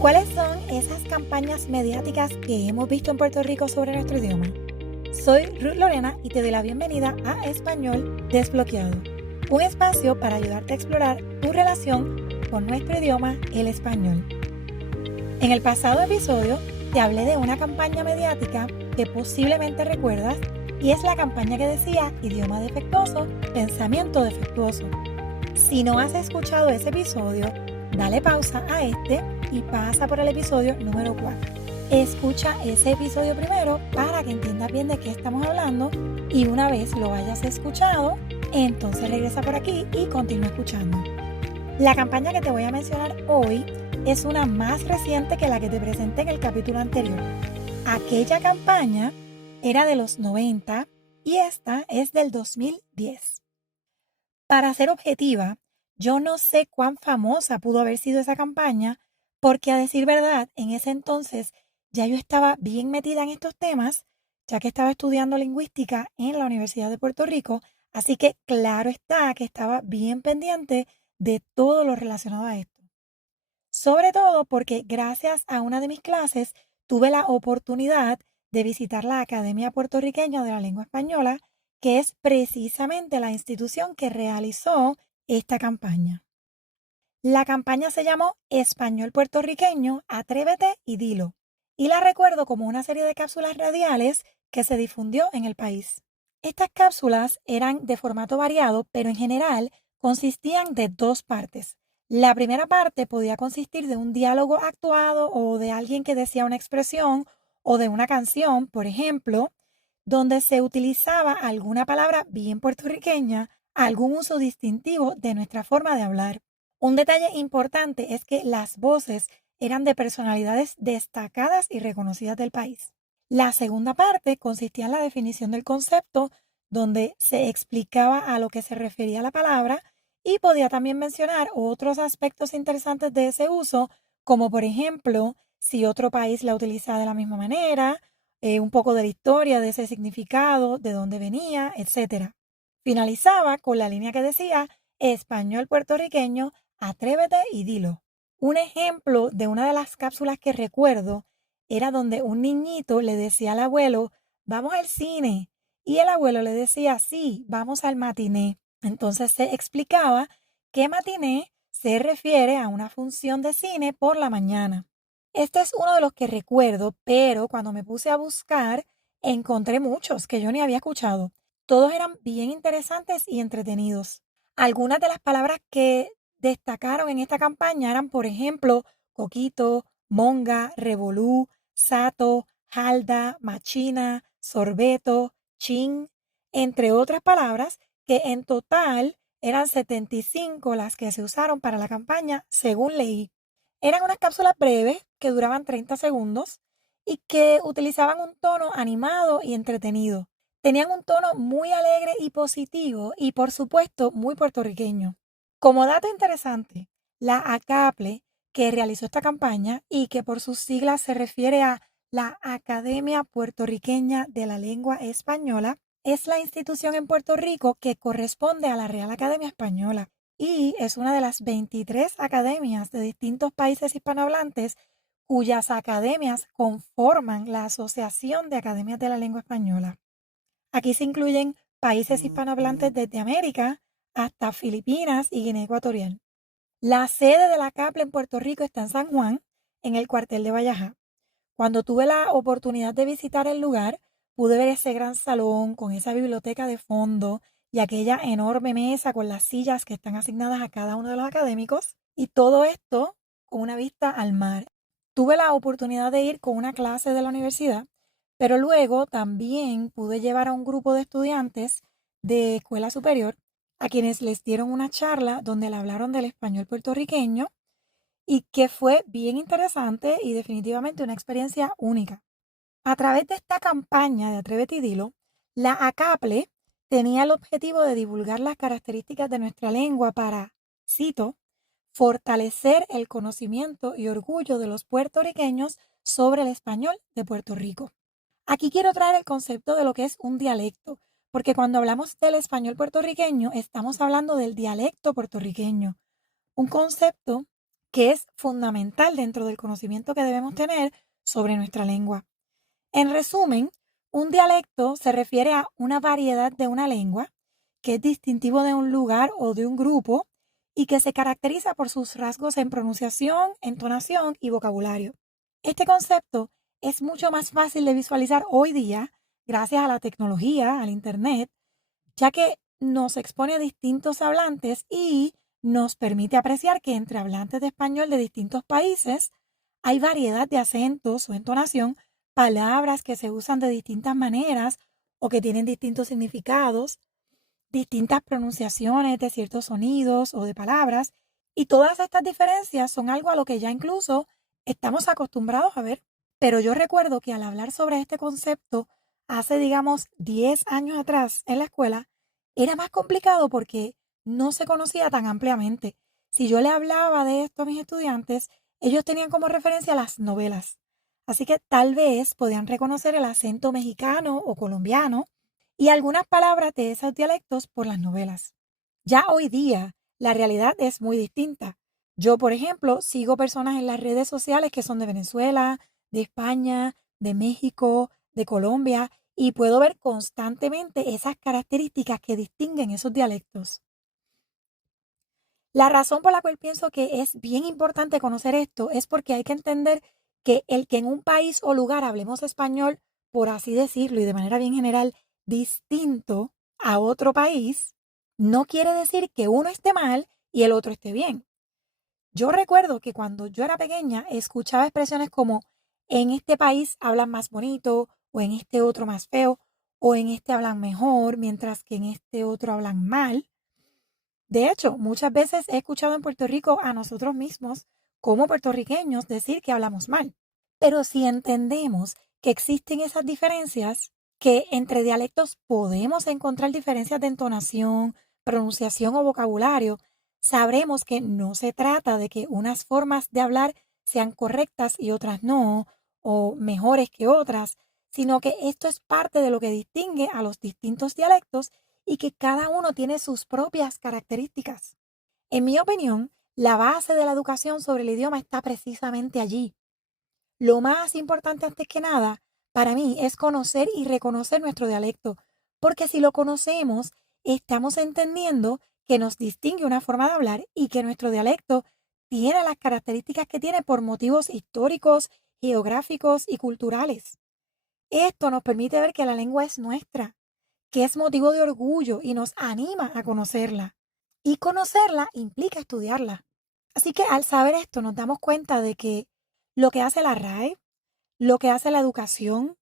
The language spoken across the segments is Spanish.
¿Cuáles son esas campañas mediáticas que hemos visto en Puerto Rico sobre nuestro idioma? Soy Ruth Lorena y te doy la bienvenida a Español Desbloqueado, un espacio para ayudarte a explorar tu relación con nuestro idioma, el español. En el pasado episodio te hablé de una campaña mediática que posiblemente recuerdas y es la campaña que decía idioma defectuoso, pensamiento defectuoso. Si no has escuchado ese episodio, dale pausa a este y pasa por el episodio número 4. Escucha ese episodio primero para que entiendas bien de qué estamos hablando y una vez lo hayas escuchado, entonces regresa por aquí y continúa escuchando. La campaña que te voy a mencionar hoy es una más reciente que la que te presenté en el capítulo anterior. Aquella campaña era de los 90 y esta es del 2010. Para ser objetiva, yo no sé cuán famosa pudo haber sido esa campaña, porque a decir verdad, en ese entonces ya yo estaba bien metida en estos temas, ya que estaba estudiando lingüística en la Universidad de Puerto Rico, así que claro está que estaba bien pendiente de todo lo relacionado a esto. Sobre todo porque gracias a una de mis clases tuve la oportunidad de visitar la Academia Puertorriqueña de la Lengua Española, que es precisamente la institución que realizó esta campaña. La campaña se llamó Español Puertorriqueño, Atrévete y Dilo, y la recuerdo como una serie de cápsulas radiales que se difundió en el país. Estas cápsulas eran de formato variado, pero en general consistían de dos partes. La primera parte podía consistir de un diálogo actuado o de alguien que decía una expresión o de una canción, por ejemplo, donde se utilizaba alguna palabra bien puertorriqueña, algún uso distintivo de nuestra forma de hablar. Un detalle importante es que las voces eran de personalidades destacadas y reconocidas del país. La segunda parte consistía en la definición del concepto, donde se explicaba a lo que se refería la palabra y podía también mencionar otros aspectos interesantes de ese uso, como por ejemplo, si otro país la utiliza de la misma manera, un poco de la historia de ese significado, de dónde venía, etc. Finalizaba con la línea que decía, español puertorriqueño, atrévete y dilo. Un ejemplo de una de las cápsulas que recuerdo era donde un niñito le decía al abuelo, vamos al cine. Y el abuelo le decía, sí, vamos al matiné. Entonces se explicaba que matiné se refiere a una función de cine por la mañana. Este es uno de los que recuerdo, pero cuando me puse a buscar, encontré muchos que yo ni había escuchado. Todos eran bien interesantes y entretenidos. Algunas de las palabras que destacaron en esta campaña eran, por ejemplo, coquito, monga, revolú, sato, halda, machina, sorbeto, chin, entre otras palabras que en total eran 75 las que se usaron para la campaña, según leí. Eran unas cápsulas breves que duraban 30 segundos y que utilizaban un tono animado y entretenido. Tenían un tono muy alegre y positivo y, por supuesto, muy puertorriqueño. Como dato interesante, la ACAPLE, que realizó esta campaña y que por sus siglas se refiere a la Academia Puertorriqueña de la Lengua Española, es la institución en Puerto Rico que corresponde a la Real Academia Española y es una de las 23 academias de distintos países hispanohablantes cuyas academias conforman la Asociación de Academias de la Lengua Española. Aquí se incluyen países hispanohablantes desde América hasta Filipinas y Guinea Ecuatorial. La sede de la CAPLE en Puerto Rico está en San Juan, en el cuartel de Vallajá. Cuando tuve la oportunidad de visitar el lugar, pude ver ese gran salón con esa biblioteca de fondo y aquella enorme mesa con las sillas que están asignadas a cada uno de los académicos y todo esto con una vista al mar. Tuve la oportunidad de ir con una clase de la universidad, pero luego también pude llevar a un grupo de estudiantes de escuela superior a quienes les dieron una charla donde le hablaron del español puertorriqueño y que fue bien interesante y definitivamente una experiencia única. A través de esta campaña de Atrévete y Dilo, la ACAPLE tenía el objetivo de divulgar las características de nuestra lengua para, cito, fortalecer el conocimiento y orgullo de los puertorriqueños sobre el español de Puerto Rico. Aquí quiero traer el concepto de lo que es un dialecto, porque cuando hablamos del español puertorriqueño estamos hablando del dialecto puertorriqueño, un concepto que es fundamental dentro del conocimiento que debemos tener sobre nuestra lengua. En resumen, un dialecto se refiere a una variedad de una lengua que es distintivo de un lugar o de un grupo y que se caracteriza por sus rasgos en pronunciación, entonación y vocabulario. Este concepto es mucho más fácil de visualizar hoy día gracias a la tecnología, al Internet, ya que nos expone a distintos hablantes y nos permite apreciar que entre hablantes de español de distintos países hay variedad de acentos o entonación, palabras que se usan de distintas maneras o que tienen distintos significados, distintas pronunciaciones de ciertos sonidos o de palabras, y todas estas diferencias son algo a lo que ya incluso estamos acostumbrados a ver. Pero yo recuerdo que al hablar sobre este concepto hace, digamos, 10 años atrás en la escuela, era más complicado porque no se conocía tan ampliamente. Si yo le hablaba de esto a mis estudiantes, ellos tenían como referencia las novelas. Así que tal vez podían reconocer el acento mexicano o colombiano y algunas palabras de esos dialectos por las novelas. Ya hoy día, la realidad es muy distinta. Yo, por ejemplo, sigo personas en las redes sociales que son de Venezuela, de España, de México, de Colombia, y puedo ver constantemente esas características que distinguen esos dialectos. La razón por la cual pienso que es bien importante conocer esto es porque hay que entender que el que en un país o lugar hablemos español, por así decirlo, y de manera bien general, distinto a otro país, no quiere decir que uno esté mal y el otro esté bien. Yo recuerdo que cuando yo era pequeña escuchaba expresiones como en este país hablan más bonito, o en este otro más feo, o en este hablan mejor, mientras que en este otro hablan mal. De hecho, muchas veces he escuchado en Puerto Rico a nosotros mismos, como puertorriqueños, decir que hablamos mal. Pero si entendemos que existen esas diferencias, que entre dialectos podemos encontrar diferencias de entonación, pronunciación o vocabulario, sabremos que no se trata de que unas formas de hablar sean correctas y otras no, o mejores que otras, sino que esto es parte de lo que distingue a los distintos dialectos y que cada uno tiene sus propias características. En mi opinión, la base de la educación sobre el idioma está precisamente allí. Lo más importante antes que nada, para mí, es conocer y reconocer nuestro dialecto, porque si lo conocemos, estamos entendiendo que nos distingue una forma de hablar y que nuestro dialecto tiene las características que tiene por motivos históricos, geográficos y culturales. Esto nos permite ver que la lengua es nuestra, que es motivo de orgullo y nos anima a conocerla. Y conocerla implica estudiarla. Así que al saber esto nos damos cuenta de que lo que hace la RAE, lo que hace la educación,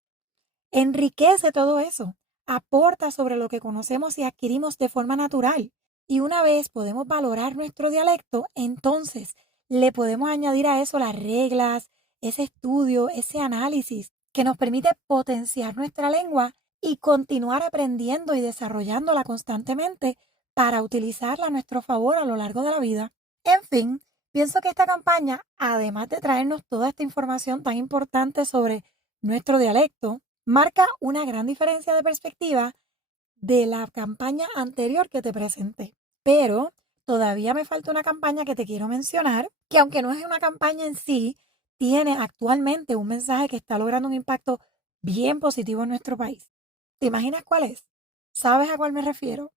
enriquece todo eso, aporta sobre lo que conocemos y adquirimos de forma natural. Y una vez podemos valorar nuestro dialecto, entonces le podemos añadir a eso las reglas, ese estudio, ese análisis que nos permite potenciar nuestra lengua y continuar aprendiendo y desarrollándola constantemente para utilizarla a nuestro favor a lo largo de la vida. En fin, pienso que esta campaña, además de traernos toda esta información tan importante sobre nuestro dialecto, marca una gran diferencia de perspectiva de la campaña anterior que te presenté. Pero todavía me falta una campaña que te quiero mencionar, que aunque no es una campaña en sí, tiene actualmente un mensaje que está logrando un impacto bien positivo en nuestro país. ¿Te imaginas cuál es? ¿Sabes a cuál me refiero?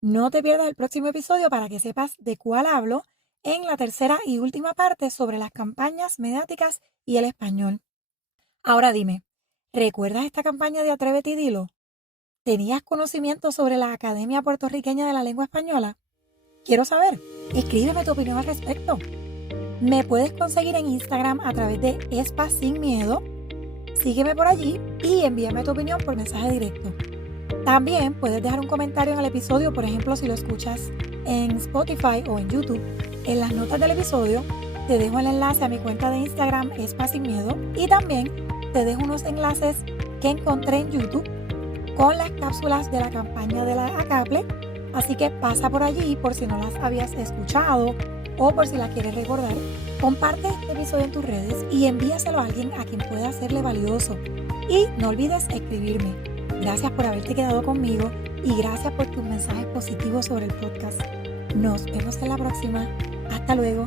No te pierdas el próximo episodio para que sepas de cuál hablo en la tercera y última parte sobre las campañas mediáticas y el español. Ahora dime, ¿recuerdas esta campaña de Atrévete y Dilo? ¿Tenías conocimiento sobre la Academia Puertorriqueña de la Lengua Española? Quiero saber. Escríbeme tu opinión al respecto. Me puedes conseguir en Instagram a través de Espa Sin Miedo. Sígueme por allí y envíame tu opinión por mensaje directo. También puedes dejar un comentario en el episodio, por ejemplo, si lo escuchas en Spotify o en YouTube. En las notas del episodio te dejo el enlace a mi cuenta de Instagram, Espa Sin Miedo, y también te dejo unos enlaces que encontré en YouTube con las cápsulas de la campaña de la ACAPLE, así que pasa por allí por si no las habías escuchado o por si las quieres recordar. Comparte este episodio en tus redes y envíaselo a alguien a quien pueda serle valioso. Y no olvides escribirme. Gracias por haberte quedado conmigo y gracias por tus mensajes positivos sobre el podcast. Nos vemos en la próxima. Hasta luego.